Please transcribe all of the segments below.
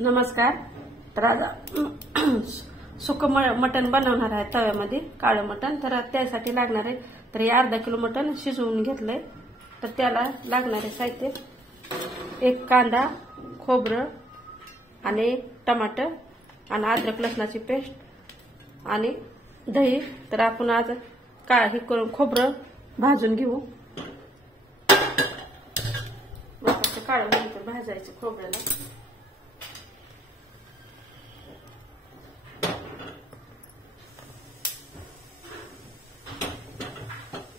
नमस्कार. तर आज सुकं मटण बनवणार आहे तव्यामध्ये, काळं मटण. तर त्यासाठी लागणार आहे, तर हे अर्धा किलो मटण शिजवून घेतलंय. तर त्याला लागणारे साहित्य: एक कांदा, खोबरं आणि टमाटर आणि अद्रक लसणाची पेस्ट आणि दही. तर आपण आज हे करून खोबरं भाजून घेऊ. काळं नंतर भाजायचं खोबऱ्याला.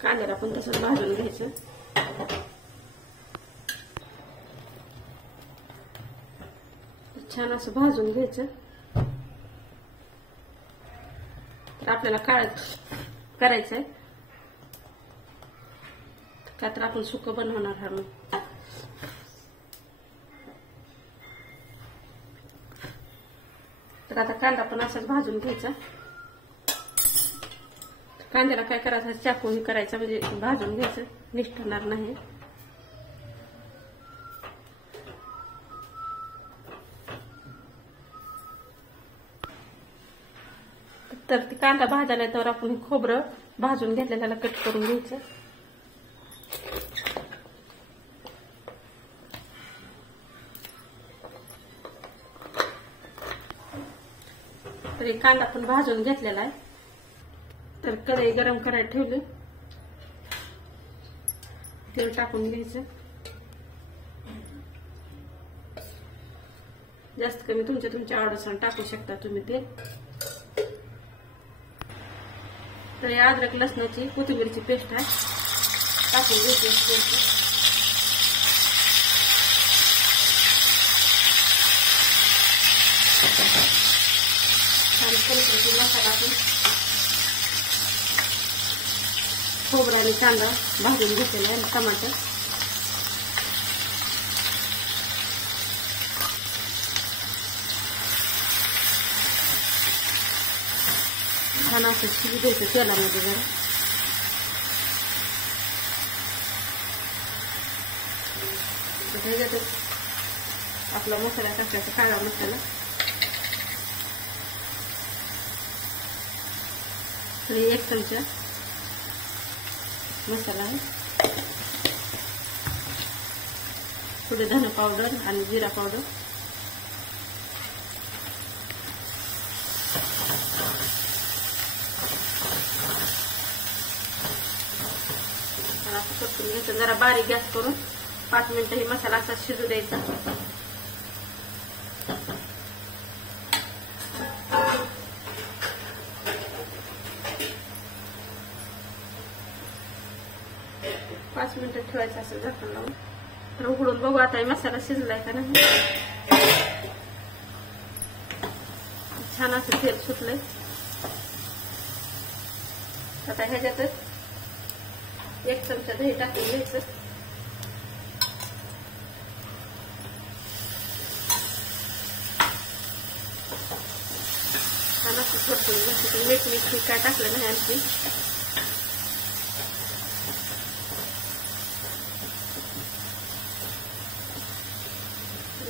कांद्याला पण तसंच भाजून घ्यायचं. छान असं भाजून घ्यायचं. तर आपल्याला काळं करायचंय, का तर आपण सुकं बनवणार आहे. तर आता कांदा पण असाच भाजून घ्यायचा. कांद्याला काय करायचं, चाकू हे करायचं, म्हणजे भाजून घ्यायचं, निष्ठणार नाही. तर ती कांदा भाजायला तर आपण खोबरं भाजून घेतलेल्याला कट करून घ्यायचं. तर कांदा पण भाजून घेतलेला आहे. तर कढई गरम करायला ठेवली, तेल टाकून घ्यायचं. जास्त कमी तुमच्या आवडीनुसार टाकू शकता तुम्ही तेल. तर हे अद्रक लसणाची कोथिंबीरची पेस्ट आहे, टाकून घ्यायची. मसाला आपण खोबरं आणि कांदा भाजून घेतलेला आहे, टमाटर. छान असं शिजू द्यायचं तेलामध्ये जरा. त्याच्यात आपला मसाला टाकायचा, काळा मसाला. एक चमचा मसाला आहे. थोडे धने पावडर आणि जिरा पावडर. असं परतून घ्यायचं. जरा बारीक गॅस करून 5 मिनिटं हे मसाला असा शिजू द्यायचा. पाच मिनिटं ठेवायचं असं झाकण लावून. तर उघडून बघू आता मसाला शिजलाय का नाही. छान असं तेल सुटलंय. आता ह्याच्यातच 1 चमचा दही टाकून घ्यायचं. छान असं परतून घ्यायचं. मीठ काय टाकलं नाही आणखी.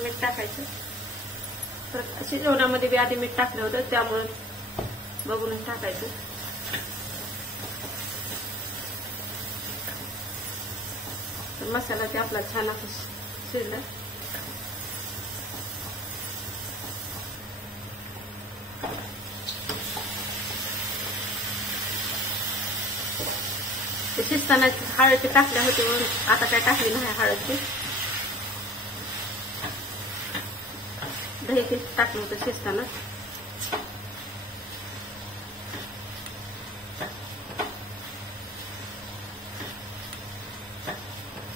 मीठ टाकायचं. तर शिजवण्यामध्ये बी आधी मीठ टाकलं होतं, त्यामुळे बघूनच टाकायचं. तर मसाला ते आपला छान असं शिजला. ते शिजताना हळद टाकल्या होते, म्हणून आता काय टाकली नाही हळद. दही टाकलं होतं शिजताना.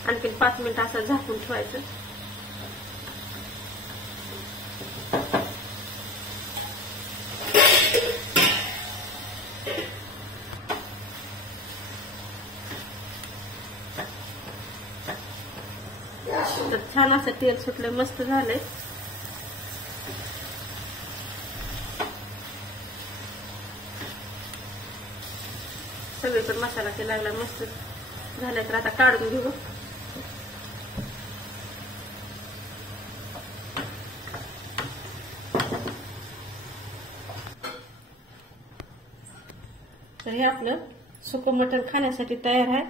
आणखी 5 मिनिटं असं झाकून ठेवायचं. तर छान असं तेल सुटलं, मस्त झालंय. सगळीकडे मसाला ते लागला, मस्त झालं. तर आता काढून घेऊ. तर हे आपलं सुकं मटण खाण्यासाठी तयार आहे.